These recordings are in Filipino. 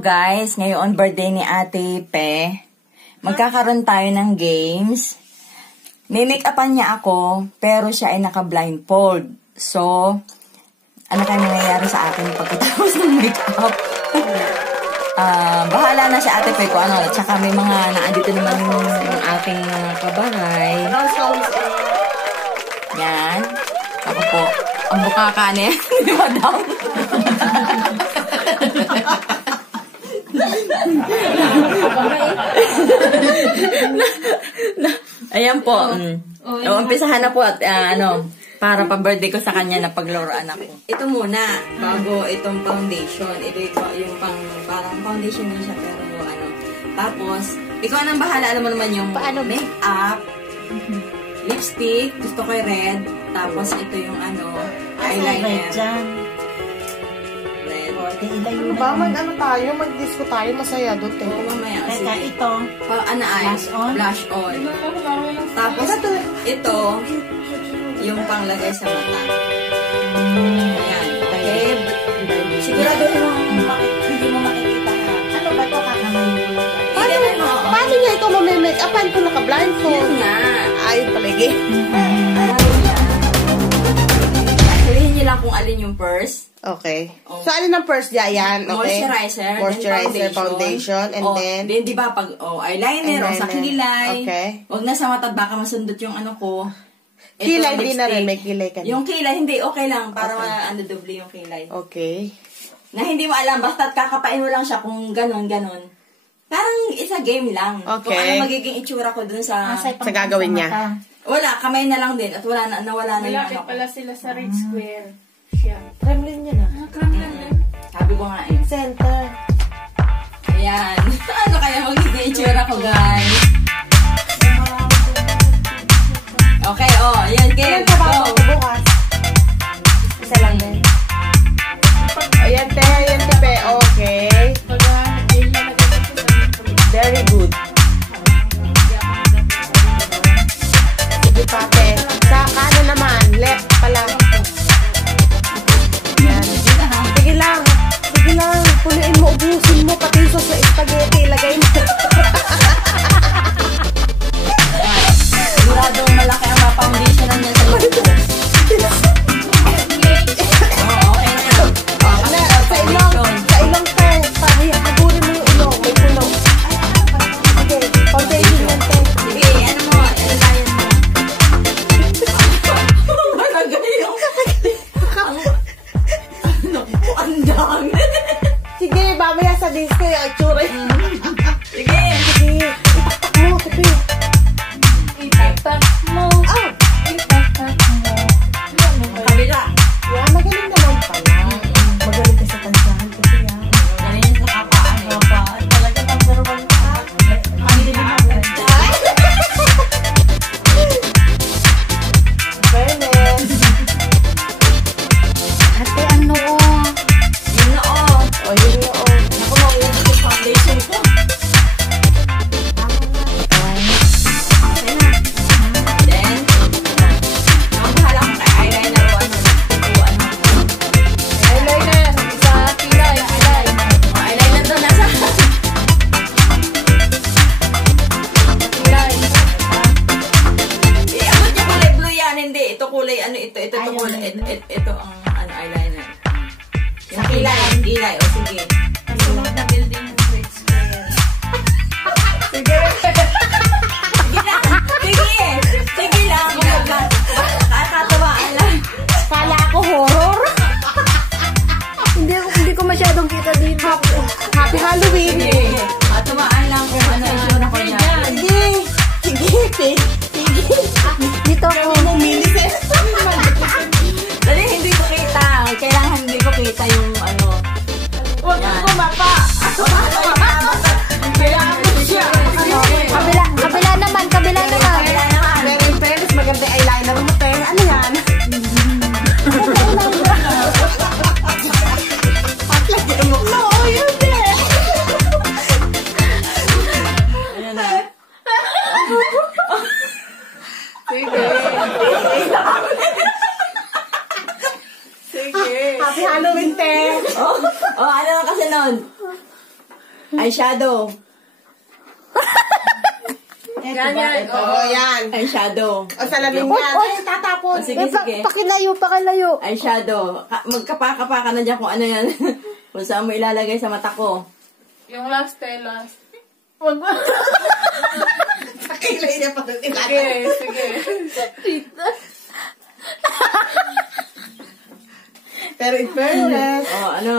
guys, ngayon birthday ni Ate Pe. Magkakaroon tayo ng games. May-make-upan niya ako, pero siya ay naka-blindfold. So, ano kaya nangyayari sa akin pagkatapos ng make-up? Bahala na si Ate Pe ko ano. Tsaka may mga naandito naman yung aking mga kabahay. Yan. Ako po. Ang bukaka niya. Hindi ba daw? Ayan po. Umpisahan na po at para pa-birthday ko sa kanya na paglaruan ako. Ito muna, bago itong foundation. Ito yung parang foundation din siya pero Tapos, ikaw nang bahala. Alam mo naman yung make-up, lipstick, gusto ko yung red. Tapos ito yung eyeliner. Ano ba? Tayo? Mag-disco tayo? Masaya doon. Oo, mamaya. Teka, ito. Blush on. Tapos, ito, yung panglagay sa mata. Ayan. Okay. Sigurado hindi mo makikita ka. Ano ba ito kakamayin? Paano niya ito mamimake-upan kung naka-blindfold? Yun nga. Ayun palagi. Sabihin niyo lang kung alin yung first. Okay. So, alin ang first niya? Yan, okay. Moisturizer, foundation, and then di ba, pag eyeliner, o sa kilay. Okay. Huwag na sa mata, baka masundot yung ko. Kilay, hindi na rin. May kilay ka na. Yung kilay, hindi, okay lang. Para doble yung kilay. Okay. Na hindi mo alam, basta kakapain mo lang siya kung ganon. Parang isa game lang. Okay. Kung ano magiging itsura ko dun sa gagawin niya. Wala, kamay na lang din. At nawala na yung Malapit pala sila sa Red Square. Kremlin niya na. Kremlin din. Sabi ko nga Center. Ayan. Ano kaya magiging itsura ko, guys? Okay, yan, game. Go. Bukas. Isa lang din. Ayan, te. Okay. Very good. Sige, pate. Sa kanan naman. Left pala. Yan. Sige lang. Punuin mo, ubusin mo. Pati sa spaghetti. Ilagay mo. Siguradong malaki ang foundation na niya sa loob ko. Sa ilong tayo. Hagurin mo yung ilong. May puno. Okay. Foundation yan, te. Sige, ano mo? Ilalayan mo. Ang dami. Sige, mamaya sa disco yung itsura. Sige. Itaktak mo, te. Itaktak mo. Kabila. Yan, magaling naman pala. Magaling ka sa tansahan kasi yan. Ganyan sa kapaan. Talaga number 1 ka. Fairness. Ate, ano? Yun na O, yun yun. Ako maulan sa foundation ko. Eyeshadow. Ganyan. Oo, yan. Eyeshadow. O, salamin yan. Ay, tatapon. O, sige, sige. Pakilayo, pakilayo. Eyeshadow. Magkapaka ka na dyan kung ano yan. Kung saan mo ilalagay sa mata ko. Yung last telas. Wag mo. Pakilay niya pa. Sige, sige. Pero in fairness, Oh, ano?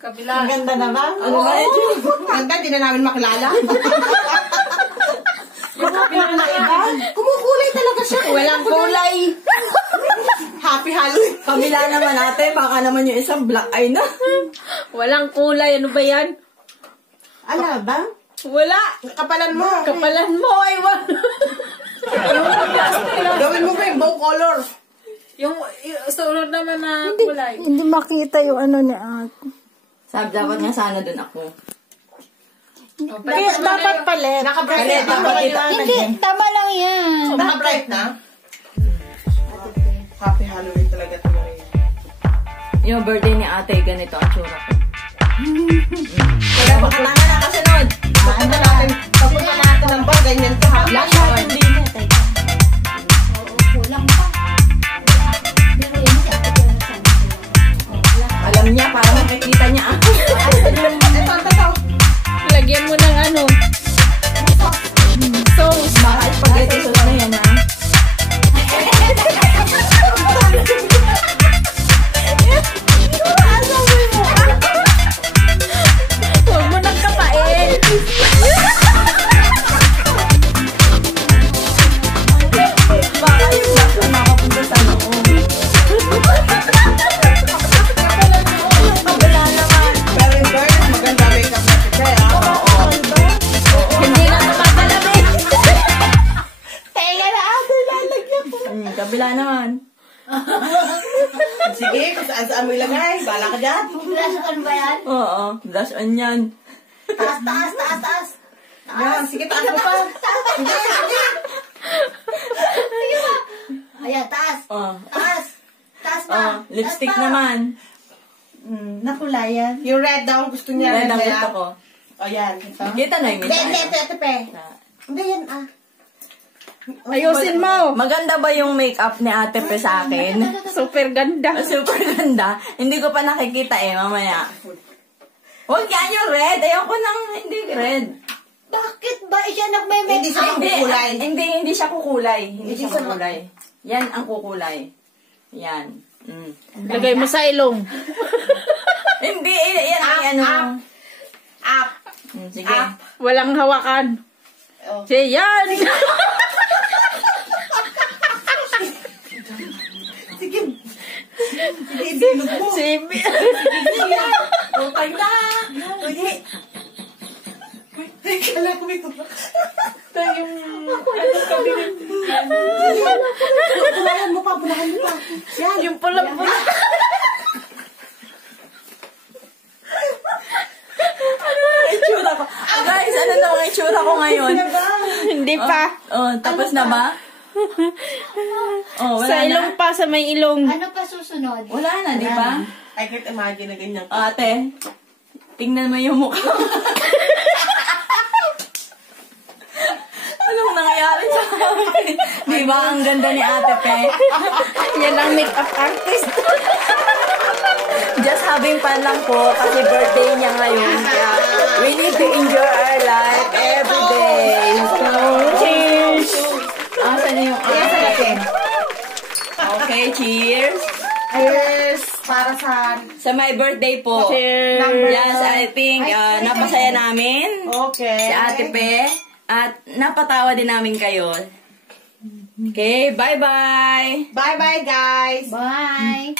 Kabila. ang ganda naman. Ano ba ito? Ganda, di na namin makilala. Kumukulay talaga siya. Walang kulay. Happy Halloween. Kabila naman ate, baka naman yung isang black eye na. Walang kulay. Ano ba yan? Ala ba? Wala. Kapalan mo. Kapalan mo ay wala. Gawin mo ba yung bow color? Yung sunod naman na kulay. Hindi makita yung ano ni Ate. Sabi, dapat nga sana dun ako. Dapat palit. Palit, dapat kita. Hindi, tama lang yan. Naka-bright na? Happy Halloween talaga ito, Maria. Yung birthday ni ate, ganito ang tsura ko. Kaya baka na nakasunod. Papunta natin ng bar, ganyan ka ha? Black natin din. Alam niya, para makikita niya ako. Lagyan mo ng ano. Sauce. Baka spaghetti sauce na yan, ha? Huwag mo nang kapain. Baka yung black na nakapunta sa loob. Kabila naman. Pero in fairness, maganda makeup na siya ha? Hindi na tumatalamin. Teka na ate, lalagyan ko. Kabila naman. Sige, kung saan mo ilagay. Bala ka dyan. Oo, blush on yan. Taas. Yan, sige, taas mo pa. Sige, sige. Ayan, taas. Oh. Taas. Taas Oh, pa. lipstick Taas pa. naman. Nakulayan. Yung red daw, gusto niya. Red ang kaya- gusto ko. O yan, ito. Kita na yung Hindi, hindi, misa. ito, pe. Hindi yan, ah. Ayusin mo. Maganda ba yung makeup ni ate pe sa akin? Super ganda. Super ganda. Hindi ko pa nakikita eh, mamaya. Huwag yan yung red. Ayoko nang hindi red. Bakit ba siya nagme-make Hindi siya up? kukulay. Hindi siya kukulay. Hindi siya siya kukulay. Yan ang kukulay. Yan. Mm. Lagay mo sa ilong. Hindi, yan ang ano. Up. Sige. Walang hawakan. Oh. Sige, yan. Sige. Sige, ilog mo. Sige. Okay na. Sige. Kala ko may tulak. Yung ano kabili. Bulahan mo pa. Yan. Yung pula-pula. Itsura ko. Guys, ano na ang itsura ko ngayon? Hindi pa. Oh, tapos na ba? Oh, wala Sa na. ilong pa, sa may ilong. Ano pa susunod? Wala na, di ba? I can't imagine na ganyan. Ate, tingnan mo yung mukha. Anong nangyayari sa akin? Di ba ang ganda ni Ate Pe? Yan ang makeup artist. Just having fun lang po kasi birthday niya ngayon. Kaya we need to enjoy our life every day. So, cheers! Asan na yung ate? Okay, cheers! Cheers! Para sa my birthday po. Cheers! Yes, I think napasaya namin Okay. si Ate Pe. At napatawa din namin kayo. Okay, bye-bye! Bye-bye, guys! Bye.